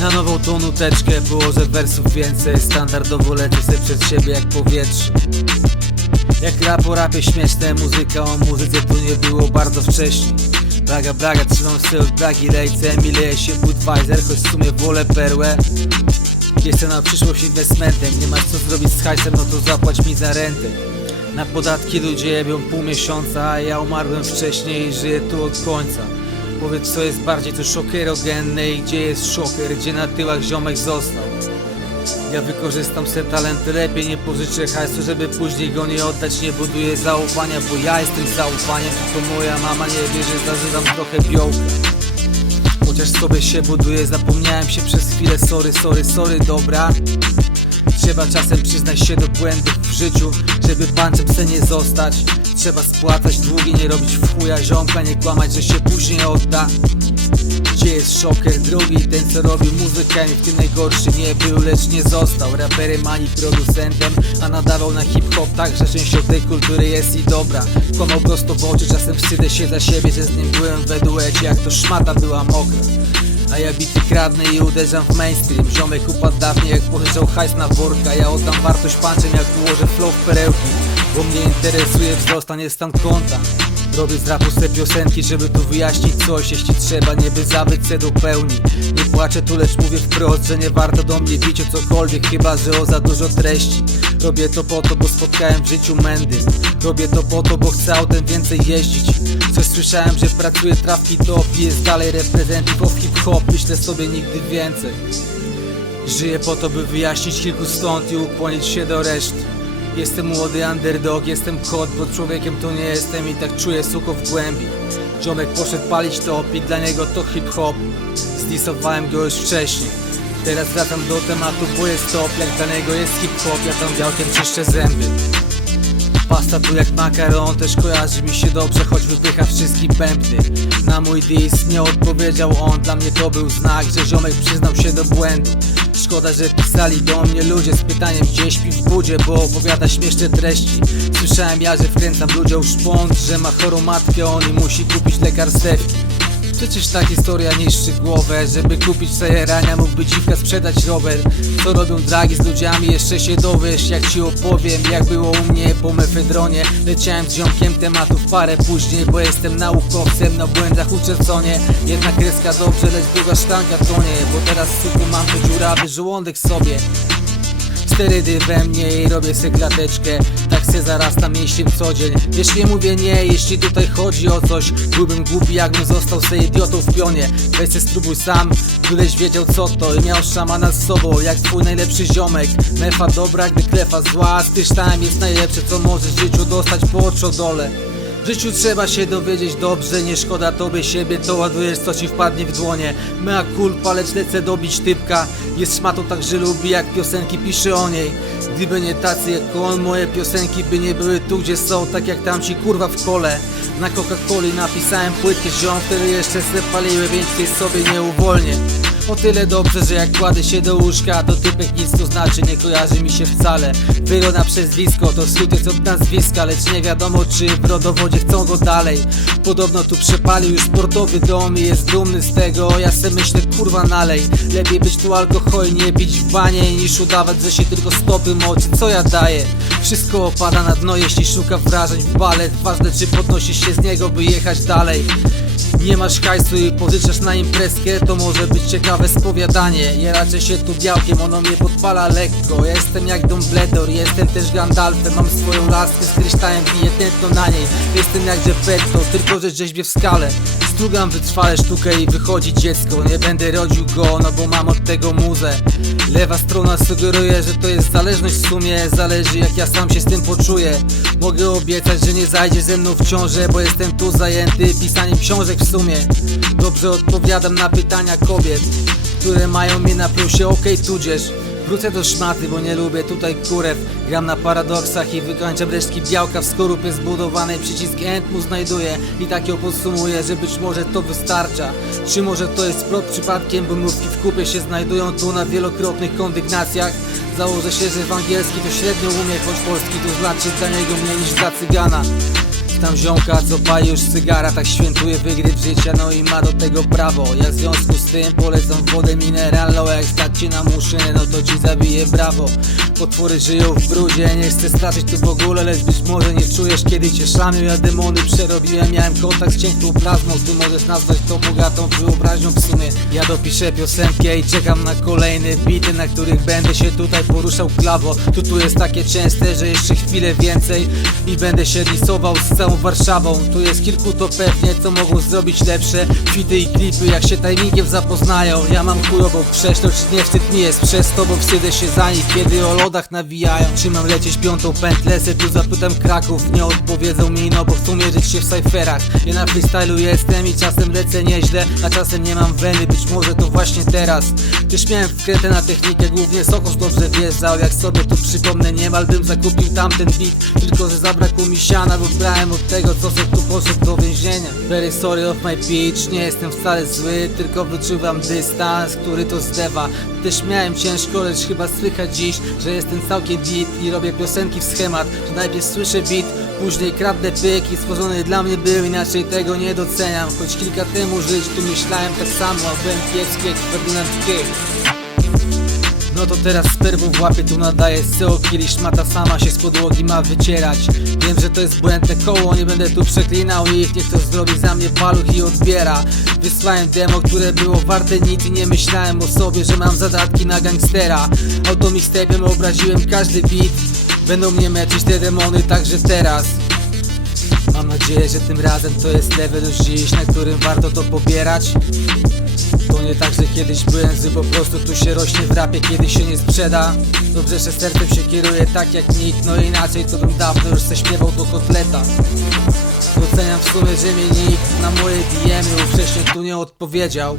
Na nową tą nuteczkę położę wersów więcej. Standardowo lecę se przed siebie jak powietrze Jak rap o rapie śmieszne Muzyka o muzyce tu nie było bardzo wcześnie Braga, braga, trzymam się od bragi lejce Mi leje się Budweiser, choć w sumie wolę perłę. Jestem na przyszłość inwestmentem Nie masz co zrobić z hajsem, no to zapłać mi za rentę. Na podatki ludzie jebią pół miesiąca A ja umarłem wcześniej i żyję tu od końca Powiedz co jest bardziej tu szokerogenne I gdzie jest szoker, gdzie na tyłach ziomek został? Ja wykorzystam se talenty lepiej, nie pożyczę hajsu, żeby później go nie oddać Nie buduję zaufania, bo ja jestem zaufaniem Tylko moja mama nie wie, że zażywam trochę biołka. Chociaż sobie się buduję, zapomniałem się przez chwilę Sorry, sorry, sorry, dobra. Trzeba czasem przyznać się do błędów w życiu Żeby panczem se nie zostać Trzeba spłacać długi, nie robić w chuja ziomka Nie kłamać, że się później odda. Gdzie jest szoker drugi, ten co robił muzykę i w tym najgorszy nie był, lecz nie został. Raperem ani producentem, a nadawał na hip-hop tak, że częścią tej kultury jest i dobra. Kłamał prosto w oczy, czasem wstydzę się za siebie, że z nim byłem we duecie Jak to szmata była mokra. A ja bity kradnę i uderzam w mainstream. Ziomek upadł dawniej jak pożyczał hajs na worka. Ja oddam wartość panczem jak ułożę flow w perełki Bo mnie interesuje wzrost, a nie stan konta. Robię z rapu se piosenki, żeby tu wyjaśnić coś. Jeśli trzeba, nie by zawyć se do pełni Nie płaczę tu, lecz mówię wprost, że nie warto do mnie bić o cokolwiek Chyba, że o za dużo treści. Robię to po to, bo spotkałem w życiu mędy. Robię to po to, bo chcę autem więcej jeździć. Coś słyszałem, że pracuje trawki top i jest dalej reprezentatyw hip-hop Myślę sobie nigdy więcej. Żyję po to, by wyjaśnić kilku stąd i ukłonić się do reszty Jestem młody underdog, jestem kot, bo człowiekiem to nie jestem i tak czuję suko w głębi. Ziomek poszedł palić to i dla niego to hip-hop. Zdisowałem go już wcześniej. Teraz wracam do tematu, bo jest top, jak dla niego jest hip-hop Ja tam białkiem czyszczę zęby Pasta tu jak makaron, też kojarzy mi się dobrze, choć wypycha wszystkich bębny Na mój dis nie odpowiedział on, dla mnie to był znak, że ziomek przyznał się do błędu. Szkoda, że pisali do mnie ludzie z pytaniem gdzie śpi w budzie, bo opowiada śmieszne treści. Słyszałem ja, że wkręcam ludziom szpont, że ma chorą matkę, on i musi kupić lekarstewki Przecież ta historia niszczy głowę. Żeby kupić sobie rania mógłby dziwka sprzedać rower. Co robią dragi z ludziami? Jeszcze się dowiesz Jak ci opowiem jak było u mnie po mefedronie. Leciałem z ziomkiem tematów parę później Bo jestem naukowcem na błędach uczę co nie Jedna kreska dobrze lecz druga sztanka tonie Bo teraz suku mam to dziurawy żołądek sobie Sterydy we mnie i robię se Tak se zarastam mięśniem co dzień. Wiesz nie mówię nie, jeśli tutaj chodzi o coś. Byłbym głupi jakbym został se idiotą w pionie. Weź se spróbuj sam, byleś wiedział co to I miał szamana z sobą, jak twój najlepszy ziomek. Mefa dobra, gdy klefa zła Styształem jest najlepsze co możesz w życiu dostać po oczodole w życiu trzeba się dowiedzieć dobrze, nie szkoda tobie siebie, to ładujesz co ci wpadnie w dłonie. Mea culpa, lecz lecę dobić typka. Jest szmatą tak, że lubi jak piosenki pisze o niej. Gdyby nie tacy jak on, moje piosenki by nie były tu gdzie są Tak jak tamci kurwa w kole. Na Coca-Coli napisałem płytkę ziom, wtedy jeszcze se paliły, więc sobie nie uwolnię o tyle dobrze, że jak kładę się do łóżka To typek nic to znaczy, nie kojarzy mi się wcale. Wyro na przezwisko, to skrót jest od nazwiska Lecz nie wiadomo czy w rodowodzie chcą go dalej. Podobno tu przepalił już sportowy dom i jest dumny z tego. Ja se myślę kurwa nalej. Lepiej być tu alkohol, nie pić w banie Niż udawać, że się tylko stopy moczy. Co ja daję? Wszystko opada na dno, jeśli szuka wrażeń w balet Ważne czy podnosisz się z niego, by jechać dalej nie masz hajsu i pożyczasz na imprezkę To może być ciekawe spowiadanie. Ja raczej się tu białkiem, ono mnie podpala lekko. Ja jestem jak Dumbledore, jestem też Gandalfem. Mam swoją laskę z kryształem, biję tętno na niej. Jestem jak Geppetto, tylko że rzeźbię w skale. Strugam wytrwale sztukę i wychodzi dziecko. Nie będę rodził go, no bo mam od tego muzę. Lewa strona sugeruje, że to jest zależność w sumie. Zależy jak ja sam się z tym poczuję. Mogę obiecać, że nie zajdzie ze mną w ciążę Bo jestem tu zajęty pisaniem książek w sumie. Dobrze odpowiadam na pytania kobiet Które mają mnie na plusie, okej tudzież. Wrócę do szmaty, bo nie lubię tutaj kurew. Gram na paradoksach i wykończam resztki białka w skorupie zbudowanej. Przycisk End mu znajduję i tak ją podsumuję, że być może to wystarcza. Czy może to jest prop przypadkiem, bo mrówki w kupie się znajdują tu na wielokrotnych kondygnacjach? Założę się, że w angielski to średnio umie, choć polski to znaczy dla niego mniej niż dla cygana Tam ziomka co pali już cygara Tak świętuje wygryw życia No i ma do tego prawo. Ja w związku z tym polecam wodę mineralną Jak stać cię na muszynę No to ci zabije brawo Potwory żyją w brudzie. Nie chcę straszyć tu w ogóle Lecz być może nie czujesz kiedy cię szamią Ja demony przerobiłem Miałem kontakt z ciężką plazmą Ty możesz nazwać to bogatą wyobraźnią w sumie. Ja dopiszę piosenkę i czekam na kolejne bity Na których będę się tutaj poruszał klawo. Tu tu jest takie częste, że jeszcze chwilę więcej I będę się risował z całą Warszawą. Tu jest kilku to pewnie, co mogą zrobić lepsze Fity i klipy, jak się timingiem zapoznają. Ja mam chujową przeszłość, nie wstyd mi jest. Przez to Bo wstydzę się za nich, kiedy o lodach nawijają. Czy mam lecieć piątą pętlę, se tu zapytam Kraków. Nie odpowiedzą mi, no bo chcą mierzyć się w cyferach. Ja na freestylu jestem i czasem lecę nieźle A czasem nie mam weny, być może to właśnie teraz. Też miałem wkrętę na technikę, głównie Sokos dobrze wjeżdżał Jak sobie tu przypomnę, niemal bym zakupił tamten beat Tylko, że zabrakło mi siana, bo brałem od tego, co se tu poszedł do więzienia. Very sorry of my pitch, nie jestem wcale zły Tylko wyczuwam dystans, który to zdewa. Też miałem ciężko, lecz chyba słychać dziś Że jestem całkiem beat i robię piosenki w schemat Że najpierw słyszę beat, później kradnę pyk I dla mnie był, inaczej tego nie doceniam. Choć kilka temu żyć tu myślałem tak samo byłem kiepski jak no to teraz spermu w łapie tu nadaje Seo kielich szmata sama się z podłogi ma wycierać. Wiem, że to jest błędne koło, nie będę tu przeklinał ich. Niech to zrobi za mnie paluch i odbiera. Wysłałem demo, które było warte nic i nie myślałem o sobie, że mam zadatki na gangstera. Auto mixtape'em obraziłem każdy beat. Będą mnie męczyć te demony także teraz Mam nadzieję, że tym razem to jest level już dziś, na którym warto to pobierać. To nie tak, że kiedyś byłem zły, po prostu tu się rośnie w rapie, kiedy się nie sprzeda. Dobrze, że sercem się kieruje tak jak nikt, no inaczej to bym dawno już se śpiewał do kotleta. Doceniam w sumie, że mnie nikt na moje DM-y tu nie odpowiedział